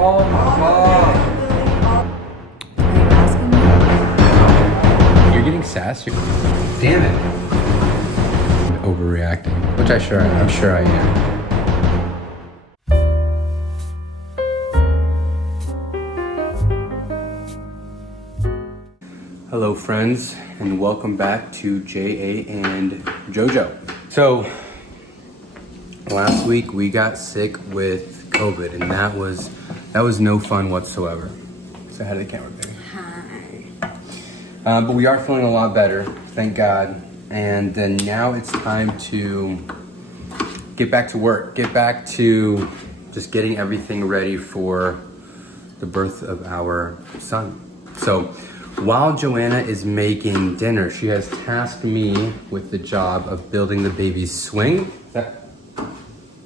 Oh my god. You're getting sassy. Damn it. Overreacting, which I'm sure I am. Hello friends, and welcome back to JA and JoJo. So, last week we got sick with COVID, and that was no fun whatsoever. So how did the camera be? Hi. But we are feeling a lot better, thank God. And then now it's time to get back to work, get back to just getting everything ready for the birth of our son. So while Joanna is making dinner, she has tasked me with the job of building the baby's swing. Is that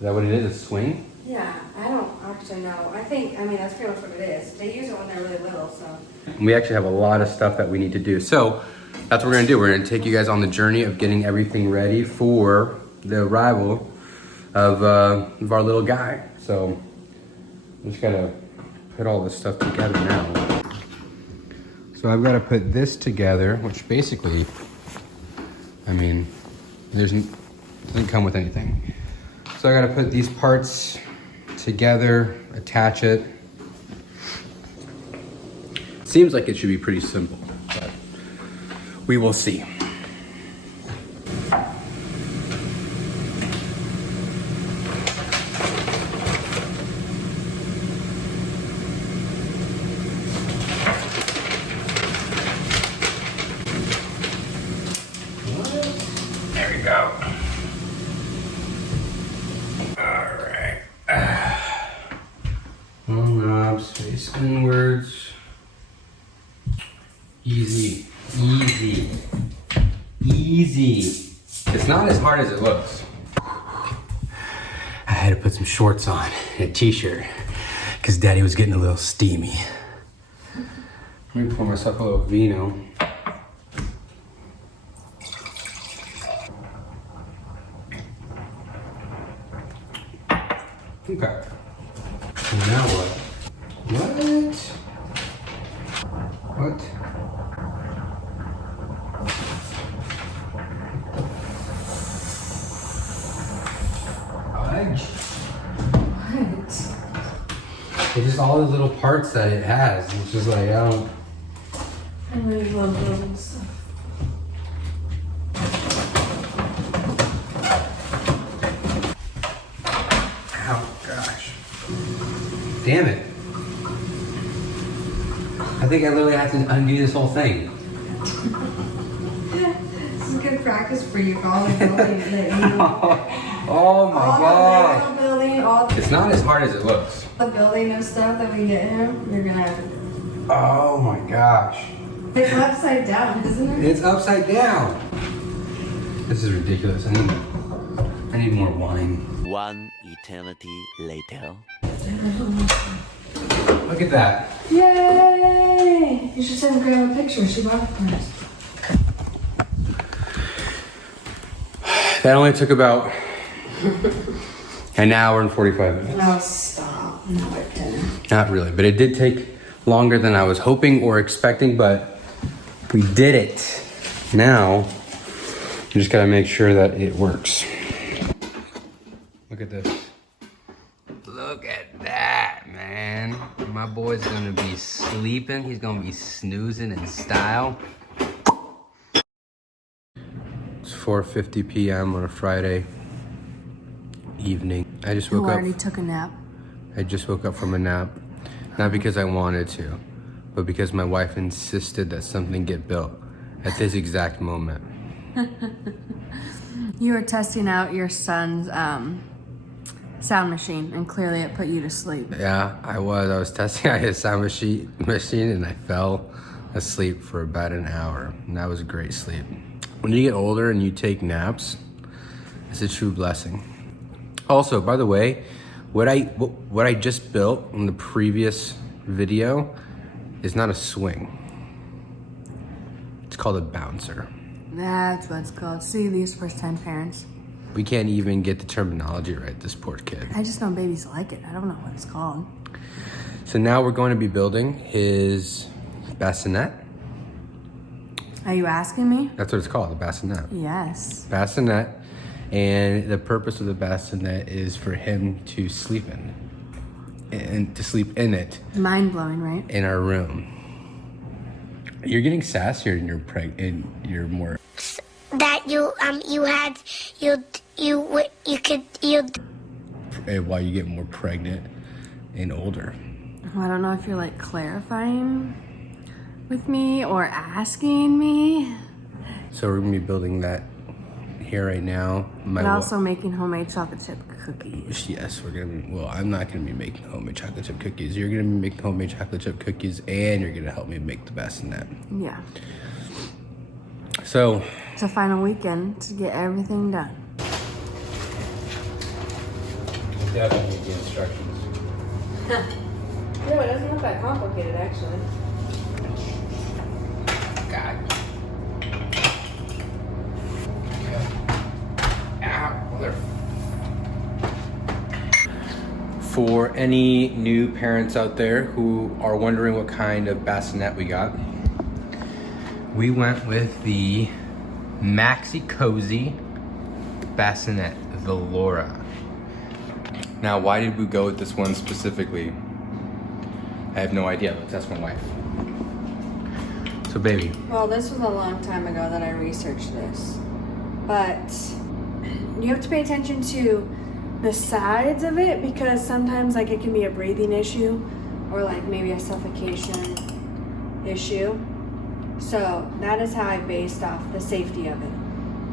what it is, a swing? Yeah, I don't actually know. I mean, that's pretty much what it is. They use it when they're really little, so. We actually have a lot of stuff that we need to do. So that's what we're gonna do. We're gonna take you guys on the journey of getting everything ready for the arrival of our little guy. So I'm just gotta put all this stuff together now. So I've got to put this together, which basically, I mean, doesn't come with anything. So I got to put these parts together, attach it. Seems like it should be pretty simple, but we will see. There we go. All right. Long knobs, face inwards. Easy, easy, easy. It's not as hard as it looks. I had to put some shorts on and a t-shirt because Daddy was getting a little steamy. Let me pour myself a little vino. Okay. So now what? What? Fudge. What? It's just all the little parts that it has. It's just like, I really love building stuff. Ow, gosh. Damn it. I think I literally have to undo this whole thing. This is good practice for you for all the building that you Oh my god. All the building, all the It's not as hard as it looks. building and stuff that we get him, you're gonna have to do. Oh my gosh. It's upside down, isn't it? It's upside down. This is ridiculous. I need more wine. One eternity later. Look at that. Yay! You should send Grandma a picture. She bought it for us. That only took about an hour and 45 minutes. No, stop. No, it didn't. Not really, but it did take longer than I was hoping or expecting, but we did it. Now, you just gotta make sure that it works. Look at this. Look at that, man. My boy's gonna be sleeping. He's gonna be snoozing in style. It's 4:50 p.m. on a Friday evening. I just woke up. already took a nap. I just woke up from a nap. Not because I wanted to, but because my wife insisted that something get built at this exact moment. You were testing out your son's sound machine, and clearly it put you to sleep. Yeah, I was testing out his sound machine and I fell asleep for about an hour. And that was a great sleep. When you get older and you take naps, it's a true blessing. Also, by the way, what I just built in the previous video is not a swing. It's called a bouncer. That's what it's called. See, these first-time parents. We can't even get the terminology right, this poor kid. I just know babies like it. I don't know what it's called. So now we're going to be building his bassinet. Are you asking me? That's what it's called, the bassinet. Yes. Bassinet. And the purpose of the bassinet is for him to sleep in. And to sleep in it. Mind blowing, right? In our room. You're getting sassier and you're more. That While you get more pregnant and older. Well, I don't know if you're like clarifying with me or asking me. So we're gonna be building that here right now. But also making homemade chocolate chip cookies. Yes, we're gonna be, well, I'm not gonna be making homemade chocolate chip cookies. You're gonna be making homemade chocolate chip cookies and you're gonna help me make the bassinet. Yeah. So. It's a final weekend to get everything done. Definitely need the instructions. No, it doesn't look that complicated actually. God. For any new parents out there who are wondering what kind of bassinet we got, we went with the Maxi Cozy bassinet, the Laura. Now, why did we go with this one specifically? I have no idea. Let's ask my wife. So, baby. Well, this was a long time ago that I researched this, but you have to pay attention to the sides of it because sometimes like it can be a breathing issue or like maybe a suffocation issue. So that is how I based off the safety of it.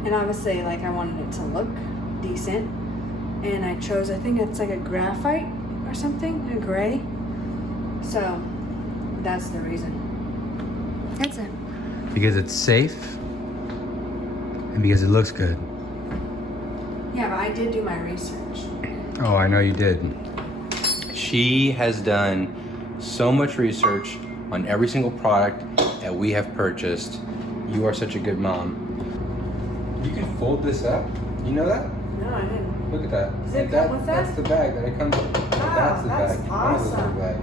And obviously like I wanted it to look decent. And I chose, I think it's like a graphite or something, a gray. So that's the reason. That's it. Because it's safe and because it looks good. Yeah, but I did do my research. Oh, I know you did. She has done so much research on every single product that we have purchased. You are such a good mom. You can fold this up. You know that? No, I didn't. Look at that. Does it come with that? That's the bag that it comes with. That's the that's bag. awesome. Bag.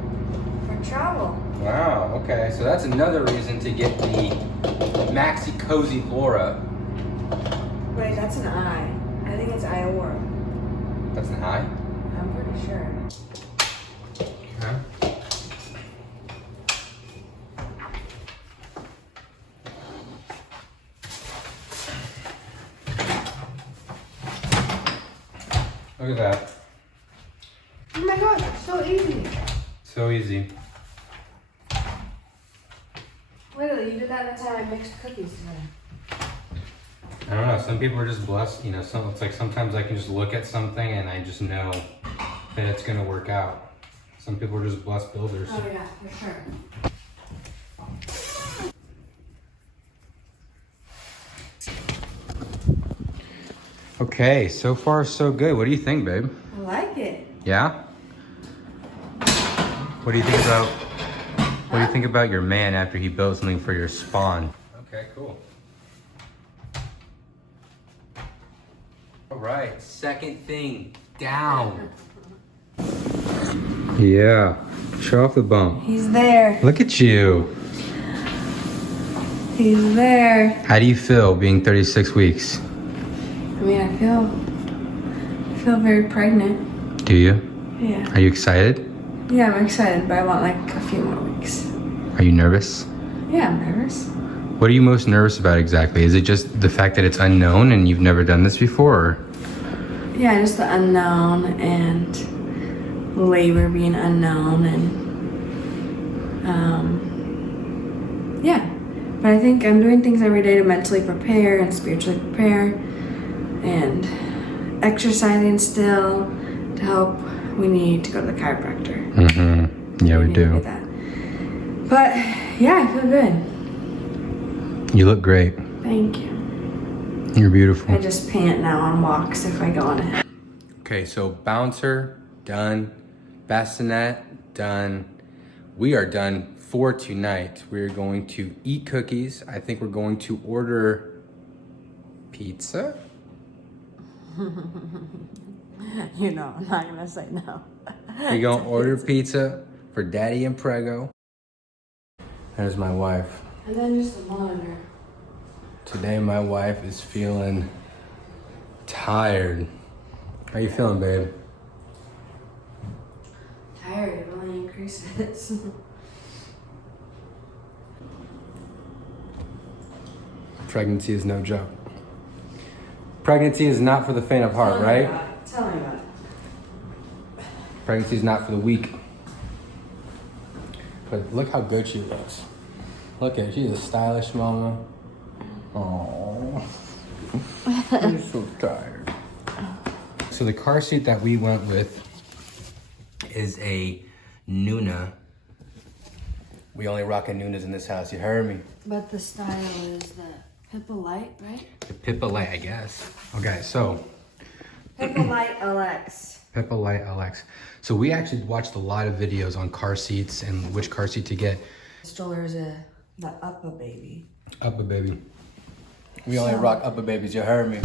For travel. Wow, okay. So that's another reason to get the Maxi Cozy Laura. Wait, that's an I. I think it's Iora. That's an I? I'm pretty sure. Okay. Look at that. Oh my god, it's so easy. So easy. Literally, you did that at the time I mixed cookies today. I don't know, some people are just blessed, you know, it's like sometimes I can just look at something and I just know that it's gonna work out. Some people are just blessed builders. Oh yeah, for sure. Okay, so far so good. What do you think, babe? I like it. Yeah? What do you think about your man after he built something for your spawn? Okay, cool. All right, second thing, down. Yeah, show off the bump. He's there. Look at you. He's there. How do you feel being 36 weeks? I mean, I feel very pregnant. Do you? Yeah. Are you excited? Yeah, I'm excited, but I want like a few more weeks. Are you nervous? Yeah, I'm nervous. What are you most nervous about exactly? Is it just the fact that it's unknown and you've never done this before? Or? Yeah, just the unknown and labor being unknown and yeah. But I think I'm doing things every day to mentally prepare and spiritually prepare and exercising still to help. We need to go to the chiropractor. Mm-hmm. Yeah, we need to do. that. But yeah, I feel good. You look great. Thank you. You're beautiful. I just pant now on walks if I go on it. Okay, so bouncer, done. Bassinet, done. We are done for tonight. We're going to eat cookies. I think we're going to order pizza. You know, I'm not gonna say no. We're gonna order pizza for Daddy and Prego. There's my wife. And then just a monitor. Today my wife is feeling tired. How you feeling, babe? Tired, it only increases. Pregnancy is no joke. Pregnancy is not for the faint of heart, right? Tell me about it. Pregnancy is not for the weak. But look how good she looks. Look at her, she's a stylish mama. Oh, I'm so tired. So the car seat that we went with is a Nuna. We only rock Nunas in this house, you heard me. But the style is the Hippolyte, right? The Pippolite, I guess. Okay, so. Hippolyte LX. Pippolite LX. So we actually watched a lot of videos on car seats and which car seat to get. Stroller is the upper baby. Upper baby. We only rock upper babies, you heard me.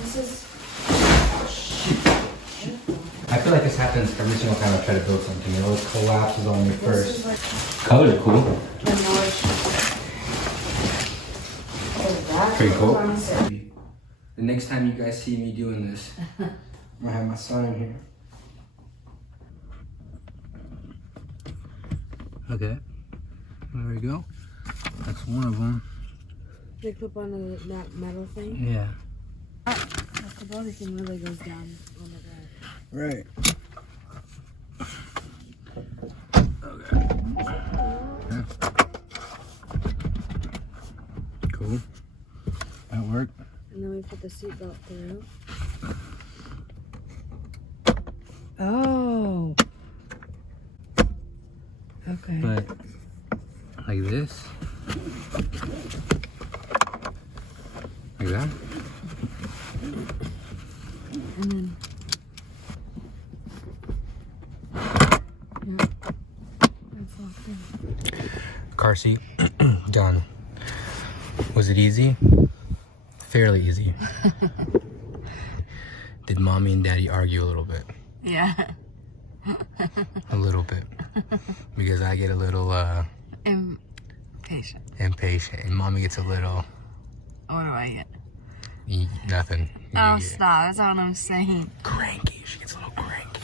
This is... I feel like this happens every single time I try to build something. It always collapses on me This first. is like Colors are cool. the North. Oh, that's Pretty cool. promising. The next time you guys see me doing this, I'm gonna have my son in here. Okay, there we go. That's one of them. They clip on that metal thing. Yeah. The stability thing really goes down on the ground. Right. Okay. Cool. That worked. And then we put the seatbelt through. Oh. Okay. But like this. Like that. And then. Yeah. It's locked in. Car seat done. Was it easy? Fairly easy. Did mommy and daddy argue a little bit? Yeah. A little bit. Because I get a little Impatient. impatient and mommy gets a little What do I get? nothing. Oh, You get stop. That's all I'm saying. cranky. She gets a little cranky.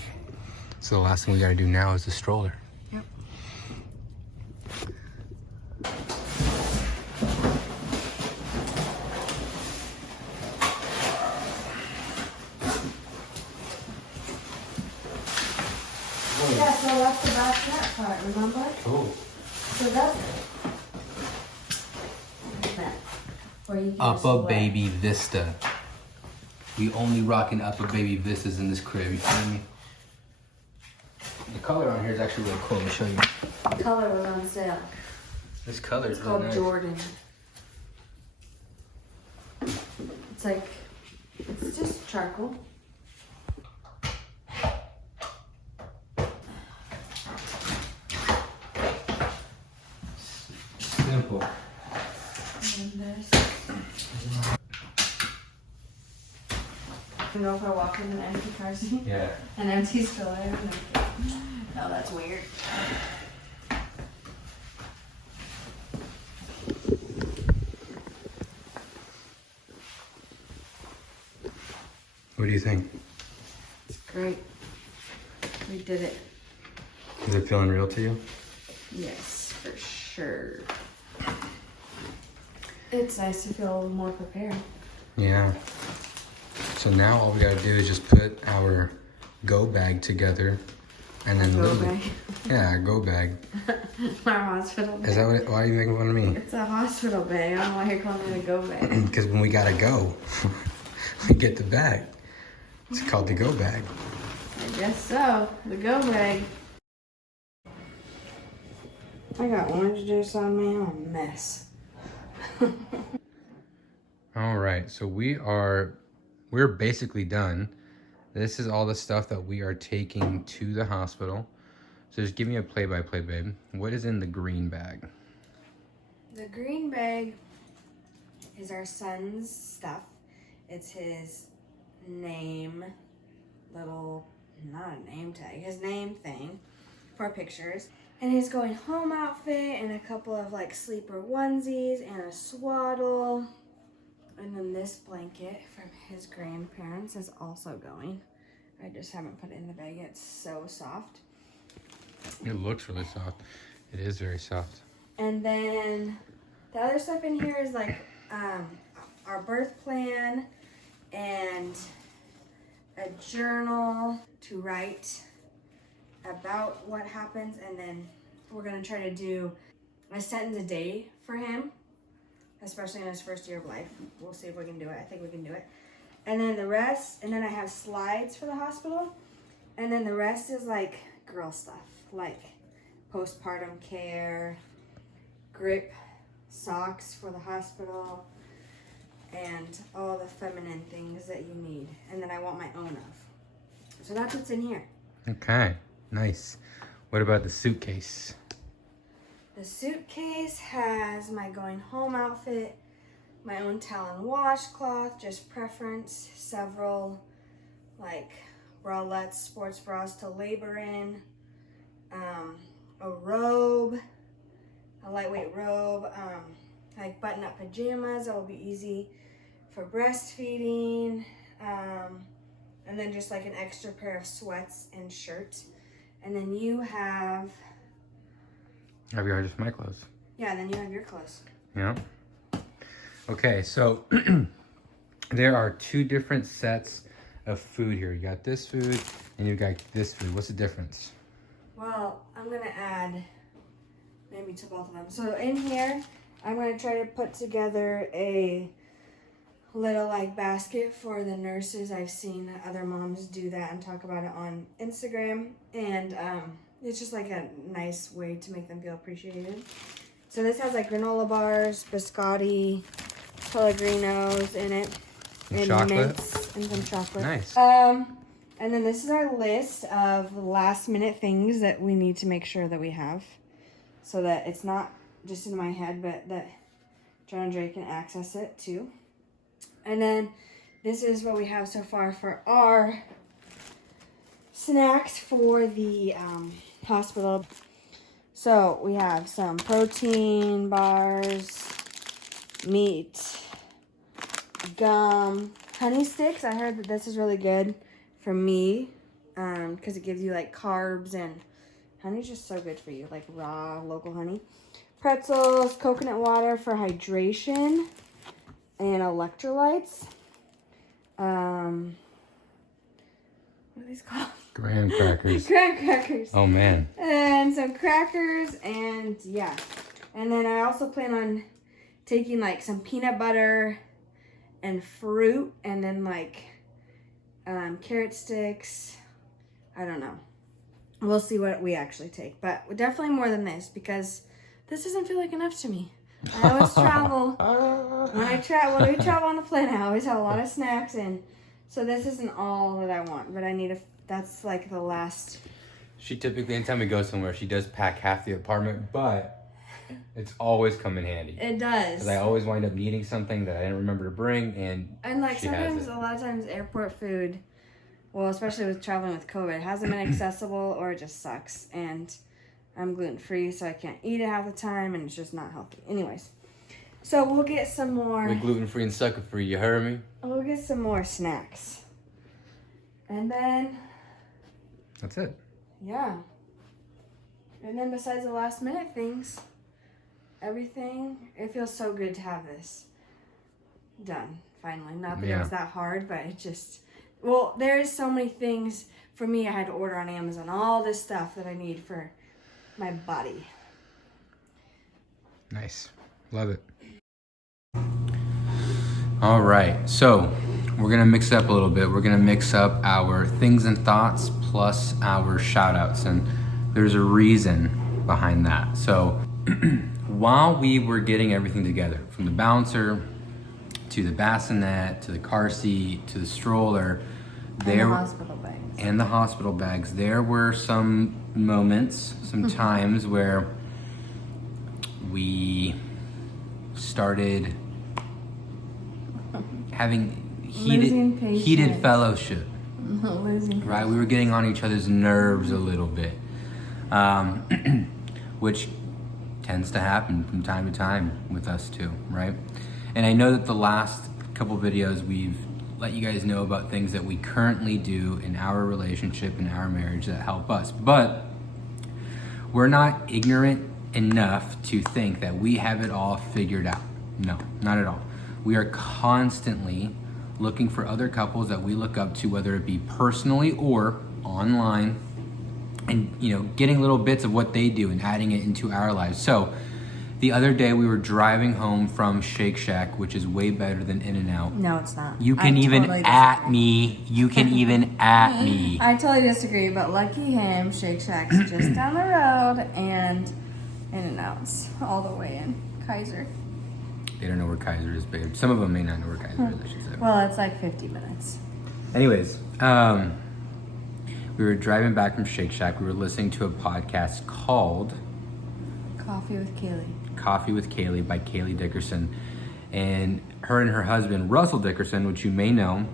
So the last thing we gotta do now is the stroller. Yep. Yeah, so that's the back part, remember? Cool. So that's that. Where you can just Upper wet. baby Vista. We only rocking upper baby Vistas in this crib, you feel me? The color on here is actually really cool. Let me show you. The color was on sale. This color is It's really called nice. Jordan. It's like, it's just charcoal. Simple. And this. You know, if I walk in an empty car seat, Yeah. an empty stroller, I'm like, oh, that's weird. What do you think? It's great. We did it. Is it feeling real to you? Yes, for sure. It's nice to feel a little more prepared. Yeah. So now all we gotta do is just put our go bag together and then Go literally. bag. Yeah, our go bag. Our hospital bag. Is that what it, why are you making fun of me? It's a hospital bag. I don't know why you're calling it a go bag. Because when we gotta go, we get the bag. It's called the go bag. I guess so. The go bag. I got orange juice on me. I'm a mess. All right, so we're basically done. This is all the stuff that we are taking to the hospital. So just give me a play-by-play, babe. What is in the green bag? The green bag is our son's stuff. It's his name, little not a name tag, his name thing for pictures. And his going home outfit and a couple of like sleeper onesies and a swaddle. And then this blanket from his grandparents is also going. I just haven't put it in the bag yet. It's so soft. It looks really soft. It is very soft. And then the other stuff in here is like our birth plan and a journal to write about what happens, and then we're gonna try to do a sentence a day for him, especially in his first year of life. We'll see if we can do it. I think we can do it. And then the rest, and then I have slides for the hospital, and then the rest is like girl stuff, like postpartum care, grip socks for the hospital, and all the feminine things that you need. And then I want my own of. So that's what's in here. Okay, nice. What about the suitcase? The suitcase has my going home outfit, my own towel and washcloth, just preference, several like bralettes, sports bras to labor in, a robe, a lightweight robe, like button-up pajamas that will be easy for breastfeeding, and then just like an extra pair of sweats and shirt. And then you have... Have you just my clothes? Yeah, and then you have your clothes. Yeah. Okay, so there are two different sets of food here. You got this food and you got this food. What's the difference? Well, I'm gonna add maybe to both of them. So in here, I'm gonna try to put together a little like basket for the nurses. I've seen other moms do that and talk about it on Instagram, and it's just like a nice way to make them feel appreciated. So this has like granola bars, biscotti, Pellegrinos in it, and chocolate, mints, and some chocolate. Nice. And then this is our list of last minute things that we need to make sure that we have, so that it's not just in my head, but that John and Dre can access it too. And then this is what we have so far for our snacks for the hospital. So we have some protein bars, meat, gum, honey sticks. I heard that this is really good for me because it gives you like carbs, and honey's just so good for you, like raw local honey. Pretzels, coconut water for hydration, and electrolytes. What are these called? Graham crackers. Graham crackers. Oh man. And some crackers, and yeah. And then I also plan on taking like some peanut butter and fruit, and then like carrot sticks. I don't know. We'll see what we actually take, but definitely more than this, because this doesn't feel like enough to me. I always travel. When we travel on the plane, I always have a lot of snacks, and so this isn't all that I want, but I need that's like the last. She typically, anytime we go somewhere, she does pack half the apartment, but it's always come in handy. It does. Because I always wind up needing something that I didn't remember to bring, and like she sometimes, has it. a lot of times, airport food, well, especially with traveling with COVID, hasn't been accessible, or it just sucks. And I'm gluten-free, so I can't eat it half the time, and it's just not healthy. Anyways, so we'll get some more. We're gluten-free and sucker-free, you heard me? We'll get some more snacks. And then... That's it. Yeah. And then besides the last minute things, everything, it feels so good to have this done, finally. Not that it was that hard, but it just... Well, there's so many things for me I had to order on Amazon. All this stuff that I need for my body. Nice. Love it. All right. So we're going to mix it up a little bit. We're going to mix up our things and thoughts plus our shout outs. And there's a reason behind that. So while we were getting everything together, from the bouncer to the bassinet to the car seat to the stroller, And the hospital bags. And the hospital bags. There were some moments, some times where we started having heated fellowship. Losing. Right, we were getting on each other's nerves a little bit, which tends to happen from time to time with us too, right? And I know that the last couple videos we've let you guys know about things that we currently do in our relationship and our marriage that help us, but we're not ignorant enough to think that we have it all figured out. No, not at all. We are constantly looking for other couples that we look up to, whether it be personally or online, and getting little bits of what they do and adding it into our lives. So the other day we were driving home from Shake Shack, which is way better than In-N-Out. No, it's not. You can even totally at me. You can even at me. I totally disagree, but lucky him, Shake Shack's just down the road, and In-N-Out's all the way in Kaiser. They don't know where Kaiser is, babe. Some of them may not know where Kaiser is, I should say. Well, it's like 50 minutes. Anyways, we were driving back from Shake Shack. We were listening to a podcast called Coffee with Kaylee. Coffee with Kaylee by Kaylee Dickerson. And her husband, Russell Dickerson, which you may know,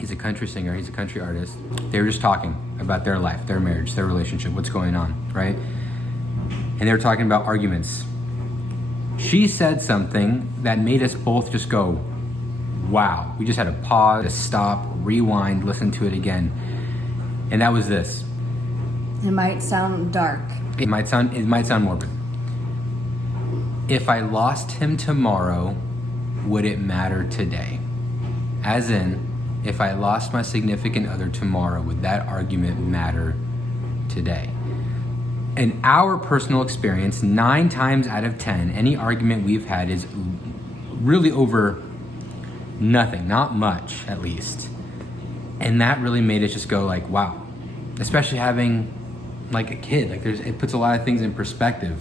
he's a country singer, he's a country artist. They were just talking about their life, their marriage, their relationship, what's going on, right? And they were talking about arguments. She said something that made us both just go, wow. We just had to pause, to stop, rewind, listen to it again. And that was this. It might sound dark. It might sound morbid. If I lost him tomorrow, would it matter today? As in, if I lost my significant other tomorrow, would that argument matter today? In our personal experience, 9 times out of 10, any argument we've had is really over nothing, not much at least. And that really made it just go like, wow. Especially having like a kid, like it puts a lot of things in perspective.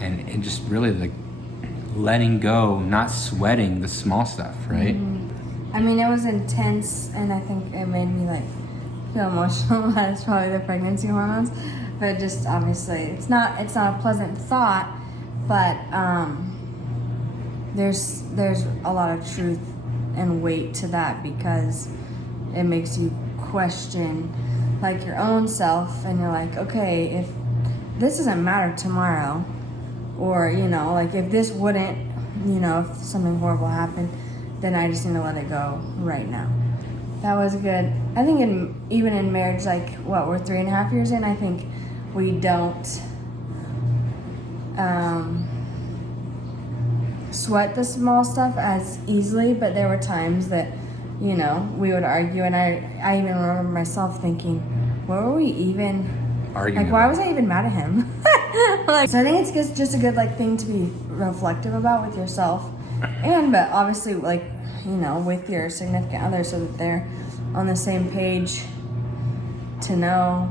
And just really like letting go, not sweating the small stuff, right? I mean, it was intense, and I think it made me like feel emotional. That's probably the pregnancy hormones, but just obviously it's not a pleasant thought, but there's a lot of truth and weight to that, because it makes you question like your own self, and you're like, okay, if this doesn't matter tomorrow, or like if this wouldn't, if something horrible happened, then I just need to let it go right now. That was good. I think even in marriage, like we're 3.5 years in, I think we don't sweat the small stuff as easily, but there were times that, we would argue, and I even remember myself thinking, what were we even arguing? Like, why was I even mad at him? So I think it's just a good thing to be reflective about with yourself, but obviously with your significant other, so that they're on the same page to know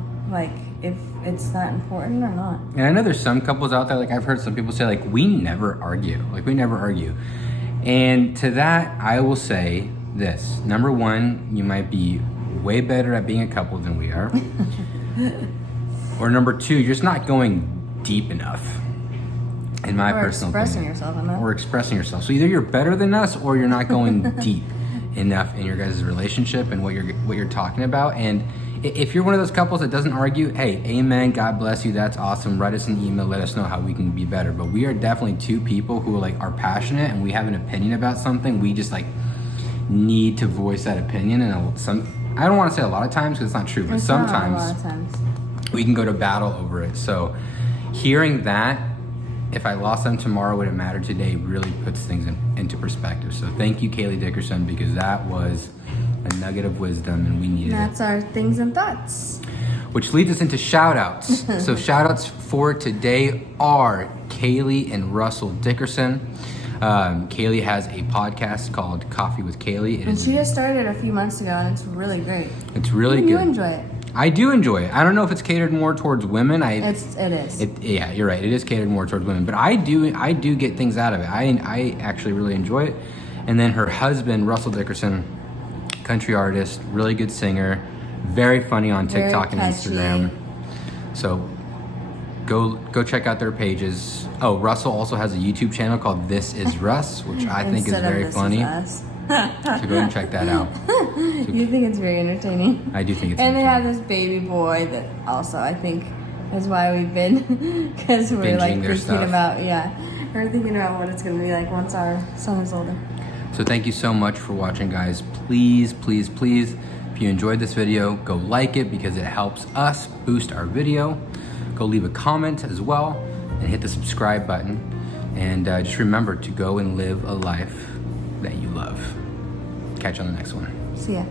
if it's that important or not. And I know there's some couples out there, I've heard some people say we never argue. We never argue. And to that, I will say this. Number one, you might be way better at being a couple than we are. Or number two, you're just not going deep enough. In my personal opinion. Or expressing yourself. So either you're better than us, or you're not going deep enough in your guys' relationship and what you're talking about. And if you're one of those couples that doesn't argue, hey, amen, God bless you, that's awesome. Write us an email, let us know how we can be better. But we are definitely two people who are passionate, and we have an opinion about something. We just need to voice that opinion. And I don't want to say a lot of times, because it's not true, but sometimes not a lot of times we can go to battle over it. So hearing that, if I lost them tomorrow, would it matter today, really puts things into perspective. So thank you, Kaylee Dickerson, because that was a nugget of wisdom, and we needed it. That's our things and thoughts. Which leads us into shout-outs. So shout-outs for today are Kaylee and Russell Dickerson. Kaylee has a podcast called Coffee with Kaylee. She just started a few months ago, and it's really great. It's really good. You enjoy it. I do enjoy it. I don't know if it's catered more towards women. It is. Yeah, you're right. It is catered more towards women, but I do get things out of it. I actually really enjoy it. And then her husband, Russell Dickerson, country artist, really good singer, very funny on TikTok and Instagram. So go check out their pages. Oh, Russell also has a YouTube channel called This Is Russ, which I think is very funny. So go and check that out. You think it's very entertaining. I do think it's And they have entertaining. this baby boy that also I think is why we've been, because we're like Binging their thinking stuff. about, we're thinking about what it's going to be like once our son is older. So thank you so much for watching, guys. Please, please, please, if you enjoyed this video, go like it because it helps us boost our video. Go leave a comment as well and hit the subscribe button. And just remember to go and live a life that you love. Catch you on the next one. See ya.